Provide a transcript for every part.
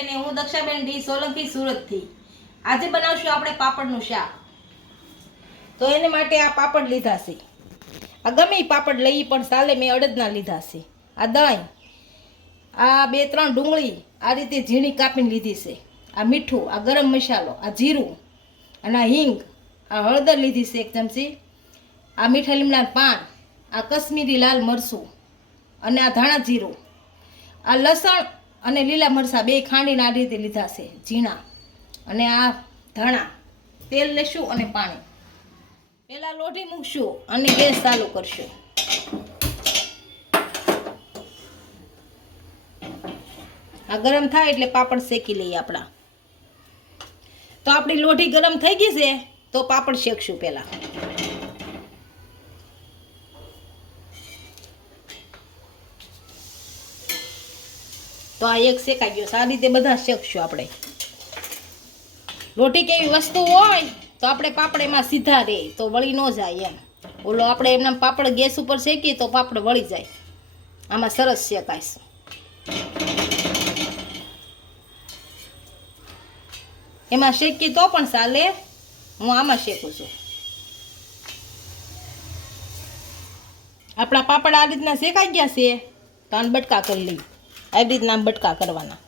બધાને હું દક્ષાબેન ડી સોલંકી સુરતથી આજે બનાવશું આપણે પાપડનું શાક। તો એને માટે આ પાપડ લીધા છે, આ ગમે પાપડ લઈ પણ ચાલે, મેં અડદના લીધા છે। આ દહીં, આ 2-3 ડુંગળી આ રીતે ઝીણી કાપીને લીધી છે, આ મીઠું, આ ગરમ મસાલો, આ જીરું અને આ હિંગ, આ હળદર લીધી છે 1 ચમચી, આ મીઠા લીમડાના પાન, આ કશ્મીરી લાલ મરચું અને આ ધાણા જીરું, આ લસણ અને લીલા મરચાં 2 ખાંડીને આ રીતે લીધા છે ઝીણા, અને આ ધાણા, તેલ લેશું અને પાણી। પહેલાં લોઢી મૂકશું અને ગેસ ચાલુ કરશું। આ ગરમ થાય એટલે પાપડ શેકી લઈએ આપણા। તો આપણી લોઢી ગરમ થઈ ગઈ છે, તો પાપડ શેકશું પહેલાં। તો આ એક શેકાઈ ગયો, આ રીતે બધા શેકશું આપણે। રોટી કેવી વસ્તુ હોય તો આપણે પાપડ એમાં સીધા રહે, તો વળી ન જાય એમ। ઓલો આપણે એમના પાપડ ગેસ ઉપર શેકીએ તો પાપડ વળી જાય, આમાં સરસ શેકાઈશ। એમાં શેકી તો પણ ચાલે, હું આમાં શેકું છું। આપણા પાપડ આ રીતના શેકાઈ ગયા છે, તો આને બટકા કરી લઈએ। આવી રીતના બટકા કરવાના।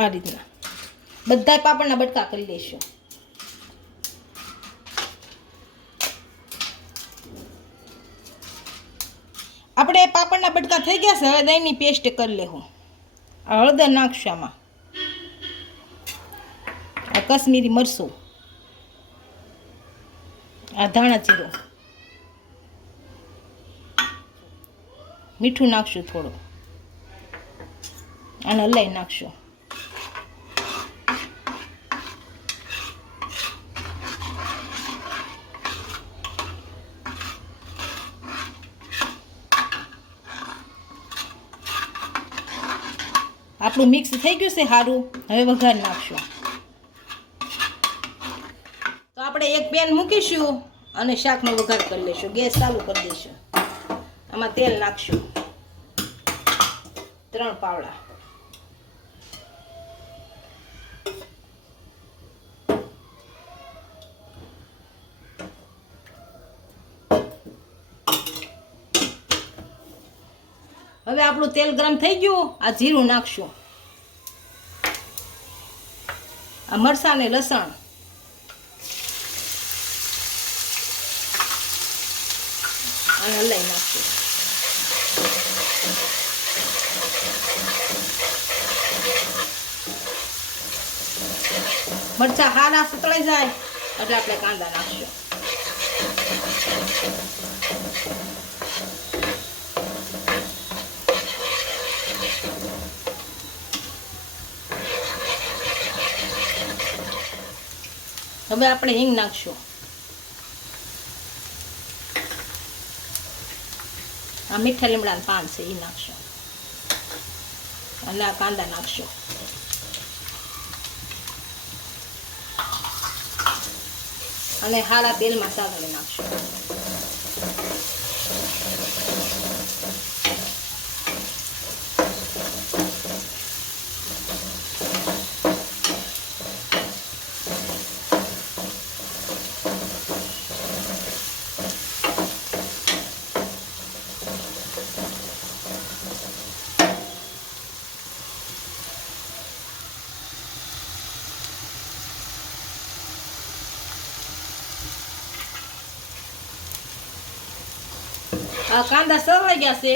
આ રીતના બધા પાપડના બટકા કરી લઈશું। આપણે પાપડના બટકા થઈ ગયા છે, હવે દહીંની પેસ્ટ કરી લેવું। આ હળદર નાખશું આમાં, આ કશ્મીરી મરચું, આ ધાણા જીરું, મીઠું નાખશું થોડું, અને હલાઈ નાખશું। આપણું મિક્સ થઈ ગયું છે સારું, હવે વઘાર નાખશું। તો આપણે એક પેન મૂકીશું અને શાકનો વઘાર કરી લઈશું। ગેસ ચાલુ કરી દઈશું, આમાં તેલ નાખશું 3 પાવડા, હવે આપણું તેલ ગરમ થઈ ગયું, આ જીરું નાખશું, આ મરચાં ને લસણ, અને હલાઈ નાખશું। મરચાં હારા સતળાઈ જાય એટલે આપણે કાંદા નાખશું। હવે આપણે હિંગ નાખશું, આ મીઠા લીમડાના પાન છે એ નાખશું, અને આ કાંદા નાખશું, અને હારા તેલમાં સાતળી નાખશું। આ કાંદા સરવાઈ ગયા છે,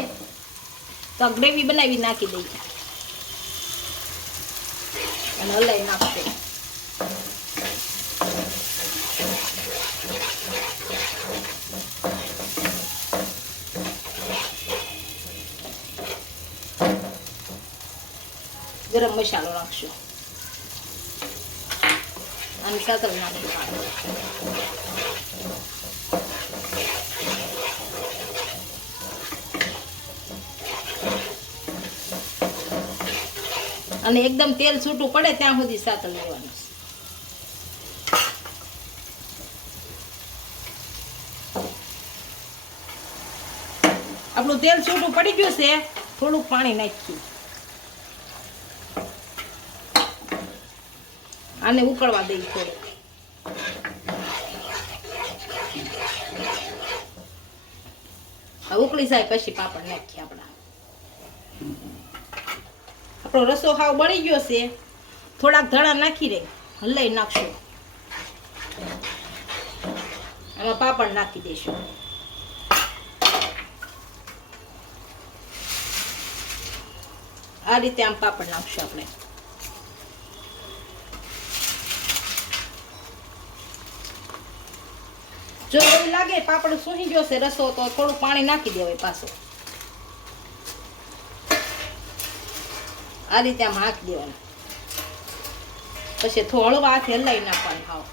તો ગ્રેવી બનાવી નાખી દઈએ અને હલાવી નાખશું। ગરમ મસાલો નાખશું, અને સાતળ નાખશું, અને એકદમ તેલ છૂટું પડે ત્યાં સુધી સાતળ લેવાનું। આપણું તેલ છૂટું પડી ગયું છે, થોડુંક પાણી નાખીએ. આને ઉકળવા દઈએ થોડુંક. ઉકળી જાય પછી પાપડ નાખીએ આપણા. આપણો રસો હાવ બળી ગયો છે, થોડાક ધણા નાખી દે, હલાઈ નાખશું. આમાં પાપડ નાખી દઈશું. આ રીતે આમ પાપડ નાખશું આપણે. જો એવું લાગે પાપડ સૂહી ગયો છે રસો, તો થોડું પાણી નાખી દેવાય પાછું. આ રીતે આમ હાંકી દેવાનું. પછી થોડું હળવા હાથે હલાવી નાખવાનું. હાવ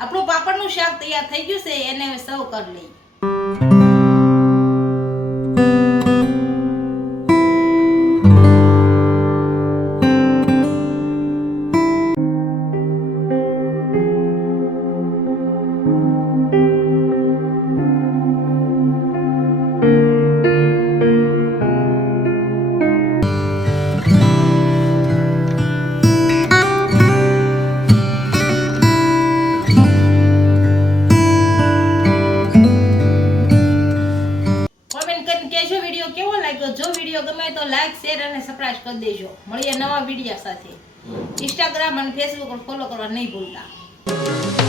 આપણું પાપડનું શાક તૈયાર થઈ ગયું છે, એને સર્વ કરી લઈએ. કેવો લાગ્યો? જો વિડીયો ગમે તો લાઈક, શેર અને સબસ્ક્રાઇબ કરી દેજો. મળીએ નવા વિડીયો સાથે. ઇન્સ્ટાગ્રામ અને ફેસબુક પર ફોલો કરવા નહીં ભૂલતા.